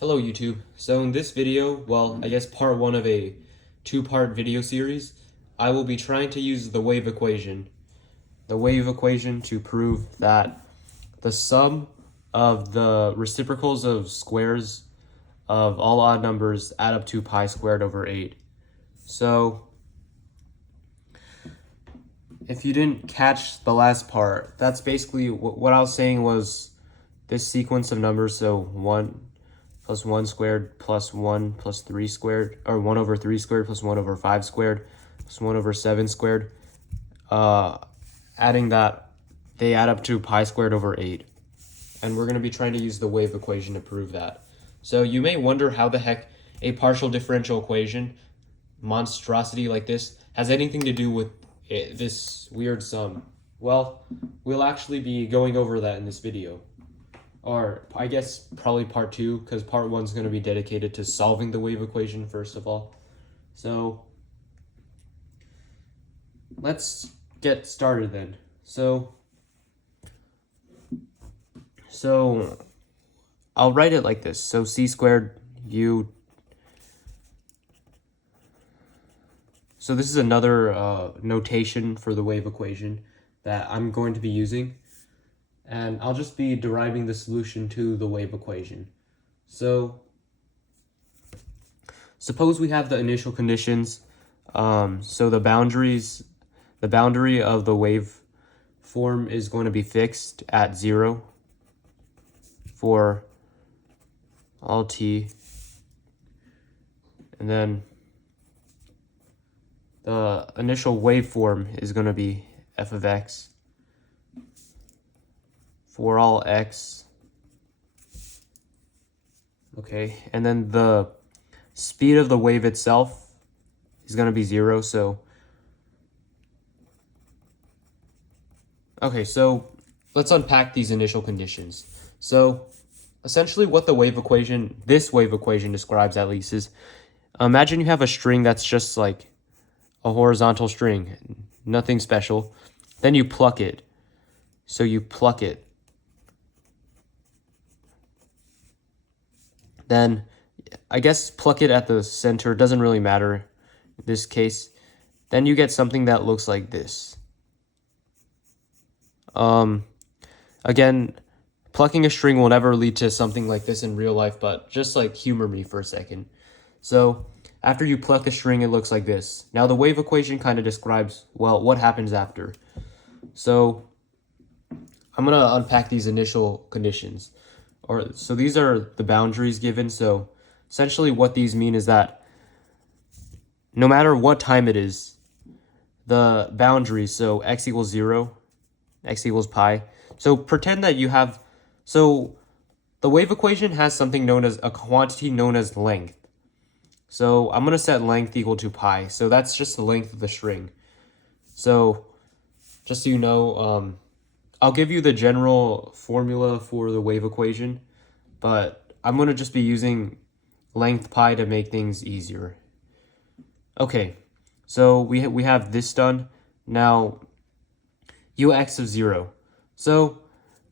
Hello YouTube. So in this video, well, I guess part one of a two-part video series, I will be trying to use the wave equation. The wave equation to prove that the sum of the reciprocals of squares of all odd numbers add up to pi squared over 8. So if you didn't catch the last part, that's basically what I was saying was this sequence of numbers, so 1 plus 1 squared plus 1 plus 3 squared, or 1 over 3 squared plus 1 over 5 squared plus 1 over 7 squared. Adding that, they add up to pi squared over 8. And we're going to be trying to use the wave equation to prove that. So you may wonder how the heck a partial differential equation, monstrosity like this, has anything to do with this weird sum. Well, we'll actually be going over that in this video. Or I guess probably part 2, because part 1 is going to be dedicated to solving the wave equation first of all. So let's get started then. So I'll write it like this. So c squared u. So this is another notation for the wave equation that I'm going to be using. And I'll just be deriving the solution to the wave equation. So suppose we have the initial conditions. So the boundary of the wave form is going to be fixed at 0 for all t. And then the initial waveform is going to be f of x for all x. Okay, and then the speed of the wave itself is going to be 0, so okay, so let's unpack these initial conditions. So essentially what the wave equation, this wave equation describes at least, is imagine you have a string that's just like a horizontal string, nothing special. Then you pluck it. So you pluck it. Then I guess pluck it at the center, doesn't really matter in this case. Then you get something that looks like this. Again, plucking a string will never lead to something like this in real life, but just like humor me for a second. So after you pluck the string, it looks like this. Now the wave equation kind of describes, well, what happens after. So I'm going to unpack these initial conditions. So these are the boundaries given. So essentially what these mean is that no matter what time it is, the boundaries, so x equals 0, x equals pi. So pretend that you have, so the wave equation has something known as a quantity known as length. So I'm going to set length equal to pi. So that's just the length of the string. So just so you know, I'll give you the general formula for the wave equation, but I'm going to just be using length pi to make things easier. Okay, so we have this done. Now, ux of 0. So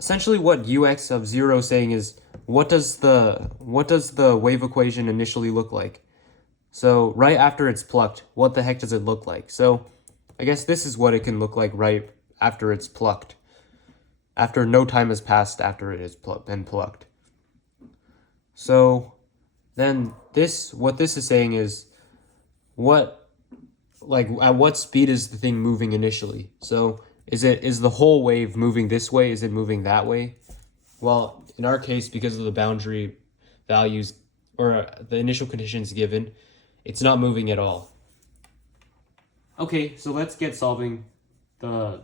essentially what ux of 0 is saying is, what does the wave equation initially look like? So right after it's plucked, what the heck does it look like? So I guess this is what it can look like right after it's plucked. After no time has passed after it has been plucked. So then what this is saying is, at what speed is the thing moving initially? So is the whole wave moving this way? Is it moving that way? Well, in our case, because of the boundary values or the initial conditions given, it's not moving at all. Okay, so let's get solving the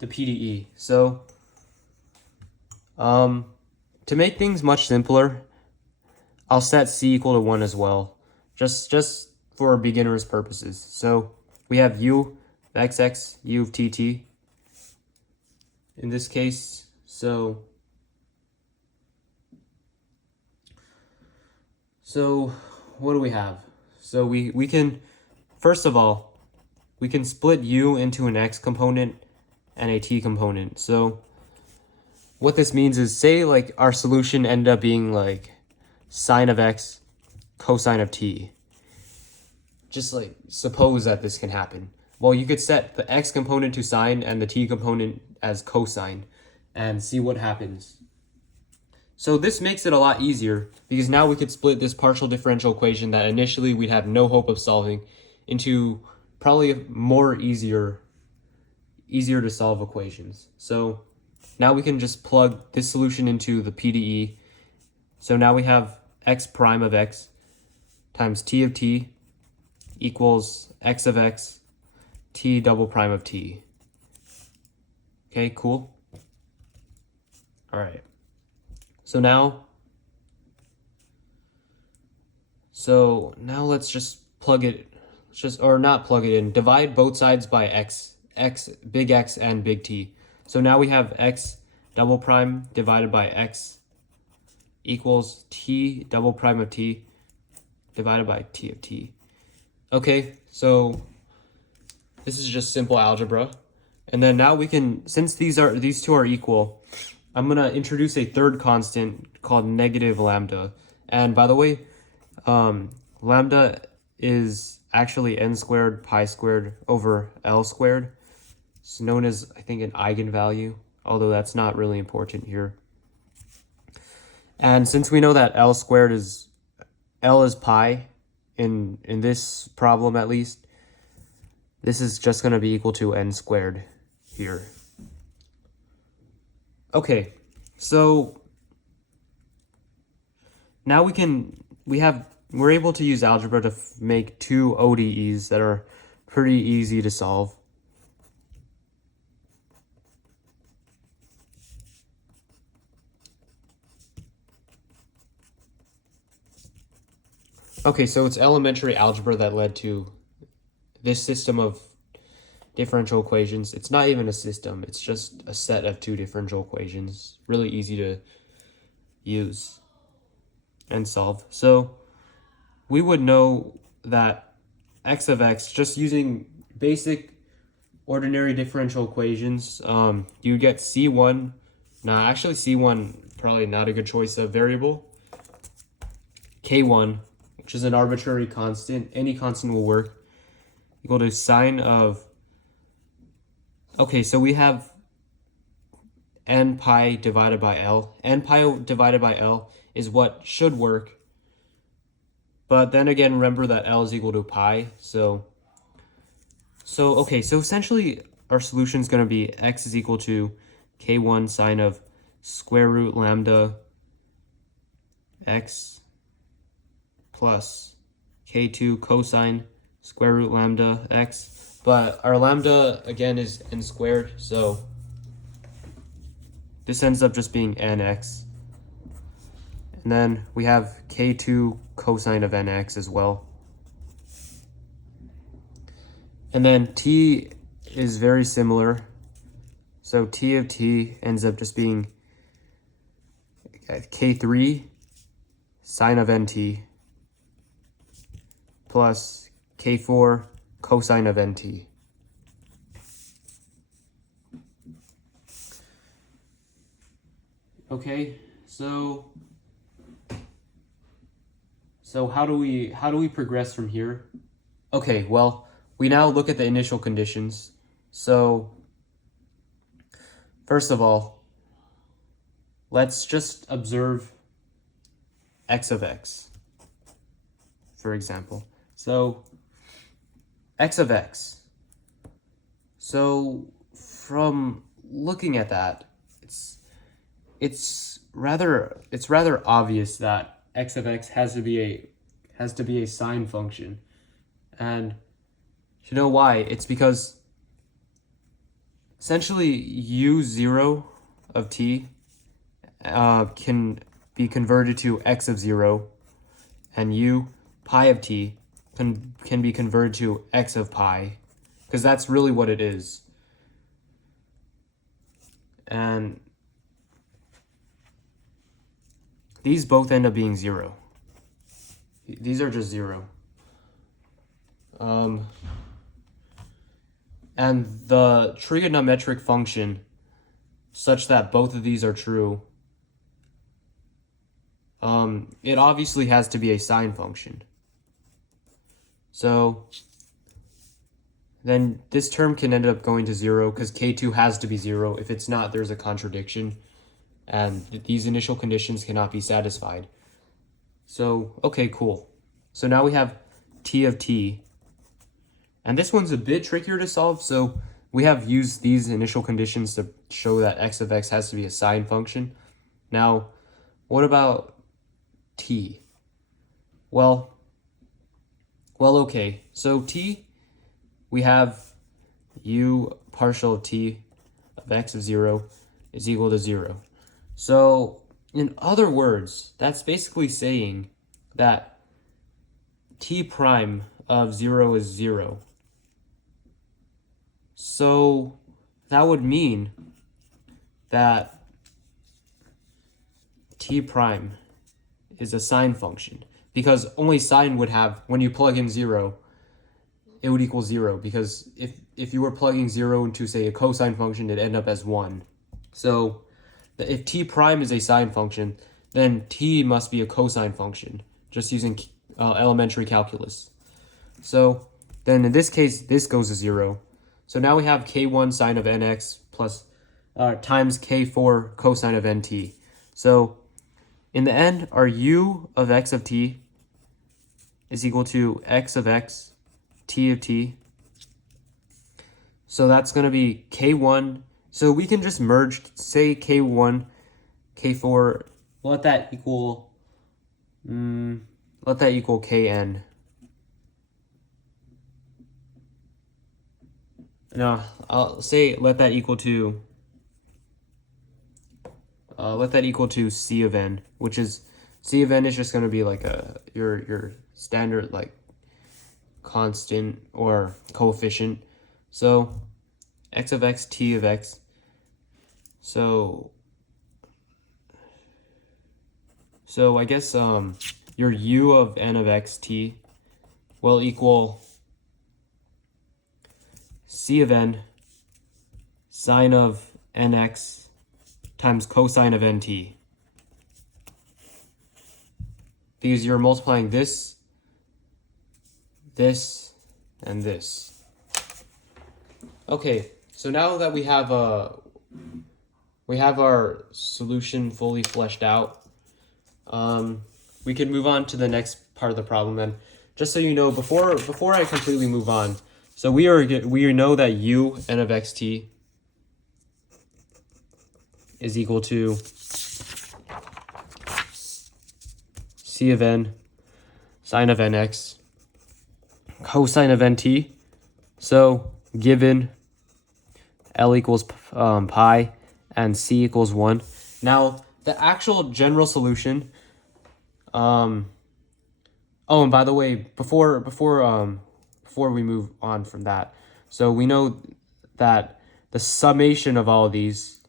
PDE. So to make things much simpler, I'll set c equal to 1 as well, just for beginners purposes. So we have u of xx, u of tt in this case. So what do we have? So we can, first of all, we can split u into an x component and a t component. So what this means is, say like our solution ended up being like sine of x cosine of t. Just like suppose that this can happen. Well, you could set the x component to sine and the t component as cosine and see what happens. So this makes it a lot easier because now we could split this partial differential equation that initially we'd have no hope of solving into probably more easier to solve equations. So now we can just plug this solution into the PDE. So now we have x prime of x times t of t equals x of x t double prime of t. Okay, cool. All right. So now let's just plug it, or not plug it in, divide both sides by x, big X and big T. So now we have x double prime divided by x equals t double prime of t divided by t of t. Okay, so this is just simple algebra. And then now we can, since these two are equal, I'm going to introduce a third constant called negative lambda. And by the way, lambda is actually n squared pi squared over L squared. It's known as, I think, an eigenvalue, although that's not really important here. And since we know that L squared is, L is pi in this problem at least, this is just going to be equal to n squared here. Okay, so now we're able to use algebra to make two ODEs that are pretty easy to solve. Okay, so it's elementary algebra that led to this system of differential equations. It's not even a system, it's just a set of two differential equations. Really easy to use and solve. So we would know that x of x, just using basic ordinary differential equations, you get C1. Now, actually C1 probably not a good choice of variable. K1, which is an arbitrary constant, any constant will work, equal to sine of, okay, so we have n pi divided by L. N pi divided by L is what should work. But then again, remember that L is equal to pi. So essentially our solution is going to be x is equal to k1 sine of square root lambda x plus k2 cosine square root lambda x. But our lambda, again, is n squared, so this ends up just being nx. And then we have k2 cosine of nx as well. And then t is very similar. So t of t ends up just being k3 sine of nt plus k4 cosine of nt. Okay, so how do we progress from here? Okay, well, we now look at the initial conditions. So first of all, let's just observe x of x, for example. So x of x. So from looking at that, it's rather obvious that x of x has to be a sine function. And you know why? It's because essentially u0 of t can be converted to x of 0, and u pi of t can be converted to x of pi, because that's really what it is. And these both end up being 0. These are just 0. And the trigonometric function such that both of these are true, it obviously has to be a sine function. So then this term can end up going to 0 because k2 has to be 0. If it's not, there's a contradiction, and these initial conditions cannot be satisfied. So, okay, cool. So now we have t of t, and this one's a bit trickier to solve, so we have used these initial conditions to show that x of x has to be a sine function. Now, what about t? Well, okay. So t, we have u partial of t of x of 0 is equal to 0. So, in other words, that's basically saying that t prime of 0 is 0. So that would mean that t prime is a sine function, because only sine would have, when you plug in 0, it would equal 0, because if you were plugging 0 into, say, a cosine function, it'd end up as 1. So if t prime is a sine function, then t must be a cosine function, just using elementary calculus. So then in this case, this goes to 0. So now we have k1 sine of nx plus times k4 cosine of nt. So in the end, our u of x of t is equal to x of x, t of t. So that's going to be k1. So we can just merge, say, k1, k4, let that equal kn. No, I'll say let that equal to c of n, which is, c of n is just going to be like your standard like constant or coefficient. So x of x, t of x. So I guess your u of n of x t will equal c of n sine of nx times cosine of nt, because you're multiplying this, and this. Okay, so now that we have our solution fully fleshed out, we can move on to the next part of the problem. And just so you know, before I completely move on, so we know that u n of xt is equal to c of n sine of nx cosine of nt. So given L equals pi and C equals 1. Now, the actual general solution, oh, and by the way, before we move on from that, so we know that the summation of all of these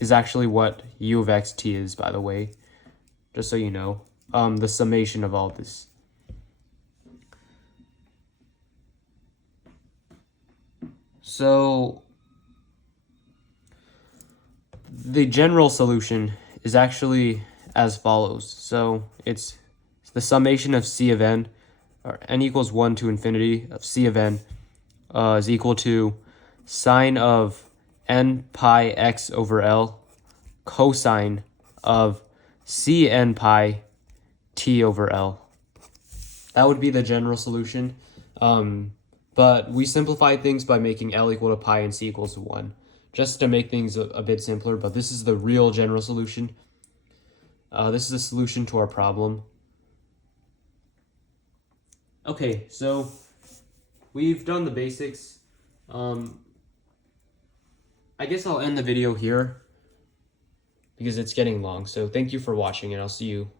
is actually what u of xt is, by the way, just so you know, the summation of all this. So the general solution is actually as follows. So it's the summation of c of n, or n equals 1 to infinity of c of n, is equal to sine of n pi x over L cosine of c n pi t over L. That would be the general solution. But we simplified things by making L equal to pi and C equals to 1, just to make things a bit simpler, but this is the real general solution. This is the solution to our problem. Okay, so we've done the basics. I guess I'll end the video here because it's getting long. So thank you for watching, and I'll see you